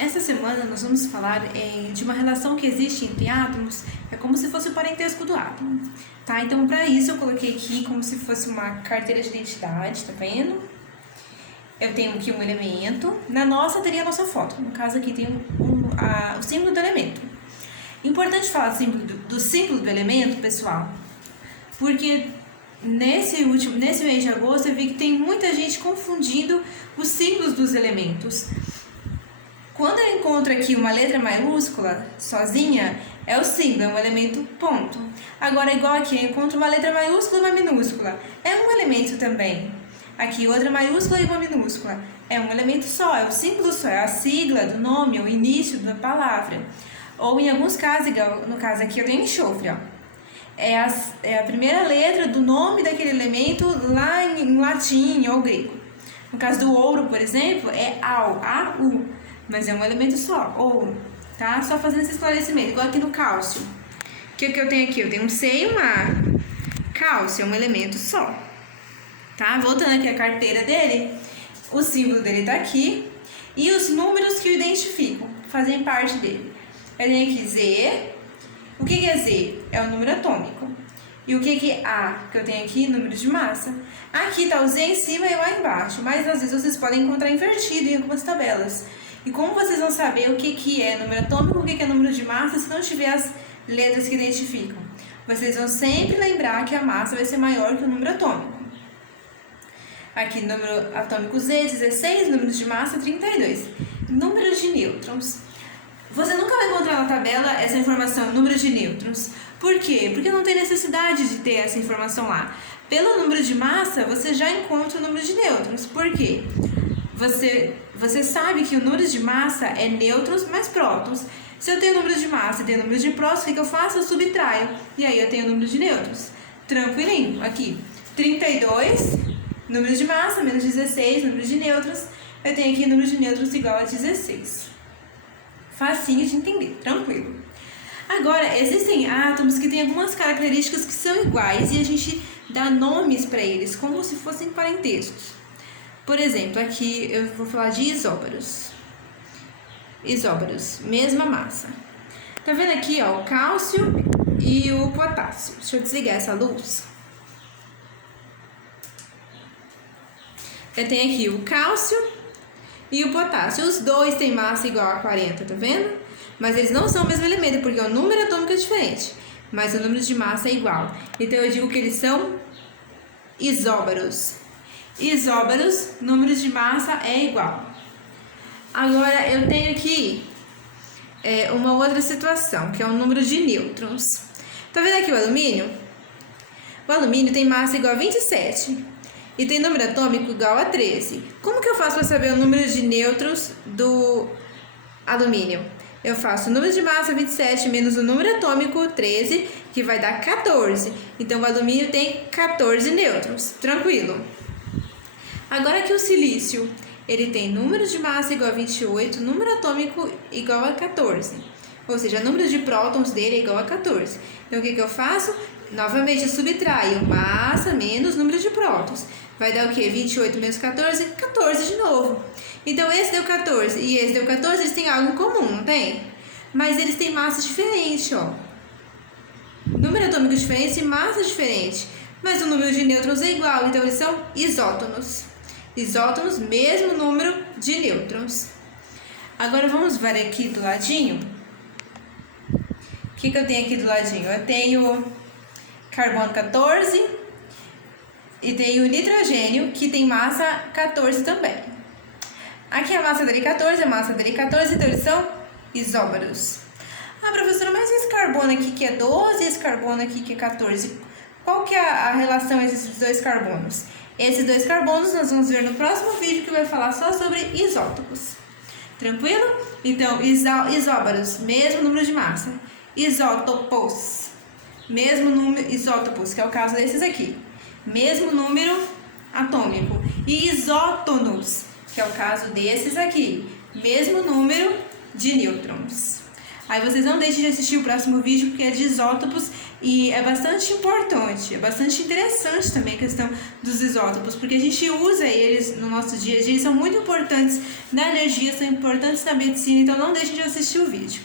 Essa semana nós vamos falar de uma relação que existe entre átomos, é como se fosse o parentesco do átomo, tá? Então, para isso eu coloquei aqui como se fosse uma carteira de identidade, tá vendo? Eu tenho aqui um elemento, na nossa teria a nossa foto, no caso aqui tem o símbolo do elemento. Importante falar do símbolo do elemento, pessoal, porque nesse mês de agosto eu vi que tem muita gente confundindo os símbolos dos elementos. Quando eu encontro aqui uma letra maiúscula sozinha, é o símbolo, é um elemento ponto. Agora, igual aqui, eu encontro uma letra maiúscula e uma minúscula, é um elemento também. Aqui, outra maiúscula e uma minúscula, é um elemento só, é o símbolo só, é a sigla do nome, o início da palavra. Ou em alguns casos, igual no caso aqui eu tenho enxofre, ó. É a primeira letra do nome daquele elemento lá em latim ou grego. No caso do ouro, por exemplo, é AU, mas é um elemento só, ouro, tá? Só fazendo esse esclarecimento, igual aqui no cálcio. O que eu tenho aqui? Eu tenho um C e um A. Cálcio é um elemento só, tá? Voltando aqui à carteira dele, o símbolo dele tá aqui e os números que o identificam, fazem parte dele. Eu tenho aqui Z. O que é Z? É o número atômico. E o que é A? Que eu tenho aqui, número de massa. Aqui tá o Z em cima e o A embaixo, mas às vezes vocês podem encontrar invertido em algumas tabelas. E como vocês vão saber o que é número atômico, o que é número de massa, se não tiver as letras que identificam? Vocês vão sempre lembrar que a massa vai ser maior que o número atômico. Aqui, número atômico Z, 16, número de massa, 32. Número de nêutrons. Você nunca vai encontrar na tabela essa informação, número de nêutrons. Por quê? Porque não tem necessidade de ter essa informação lá. Pelo número de massa, você já encontra o número de nêutrons. Por quê? Você sabe que o número de massa é nêutrons mais prótons. Se eu tenho número de massa e tenho número de prótons, o que eu faço? Eu subtraio. E aí eu tenho o número de nêutrons. Tranquilinho. Aqui, 32, número de massa, menos 16, número de nêutrons. Eu tenho aqui número de nêutrons igual a 16. Facinho de entender, tranquilo. Agora, existem átomos que têm algumas características que são iguais e a gente dá nomes para eles, como se fossem parentescos. Por exemplo, aqui eu vou falar de isóbaros. Isóbaros, mesma massa. Tá vendo aqui, ó, o cálcio e o potássio. Deixa eu desligar essa luz. Eu tenho aqui o cálcio e o potássio. Os dois têm massa igual a 40, tá vendo? Mas eles não são o mesmo elemento, porque o número atômico é diferente, mas o número de massa é igual. Então eu digo que eles são isóbaros. Isóbaros, número de massa é igual. Agora eu tenho aqui uma outra situação, que é o número de nêutrons. Tá vendo aqui o alumínio? O alumínio tem massa igual a 27 e tem número atômico igual a 13. Como que eu faço para saber o número de nêutrons do alumínio? Eu faço o número de massa 27 menos o número atômico 13, que vai dar 14. Então o alumínio tem 14 nêutrons. Tranquilo. Agora que o silício, ele tem número de massa igual a 28, número atômico igual a 14. Ou seja, o número de prótons dele é igual a 14. Então o que eu faço? Novamente eu subtraio massa menos número de prótons. Vai dar o quê? 28 menos 14? 14 de novo. Então esse deu 14 e esse deu 14, eles têm algo em comum, não tem? Mas eles têm massa diferente, ó. Número atômico diferente e massa diferente. Mas o número de nêutrons é igual, então eles são isótonos. Isótonos, mesmo número de nêutrons. Agora vamos ver aqui do ladinho. O que eu tenho aqui do ladinho? Eu tenho carbono 14 e tenho nitrogênio, que tem massa 14 também. Aqui a massa dele 14, a massa dele 14, então eles são isóbaros. Ah, professora, mas esse carbono aqui que é 12 e esse carbono aqui que é 14, qual que é a relação entre esses dois carbonos? Esses dois carbonos nós vamos ver no próximo vídeo, que vai falar só sobre isótopos. Tranquilo? Então, isóbaros, mesmo número de massa. Isótopos, mesmo número, isótopos, que é o caso desses aqui. Mesmo número atômico. E isótonos, que é o caso desses aqui. Mesmo número de nêutrons. Aí vocês não deixem de assistir o próximo vídeo, porque é de isótopos e é bastante importante, é bastante interessante também a questão dos isótopos, porque a gente usa eles no nosso dia a dia, são muito importantes na energia, são importantes na medicina, então não deixem de assistir o vídeo.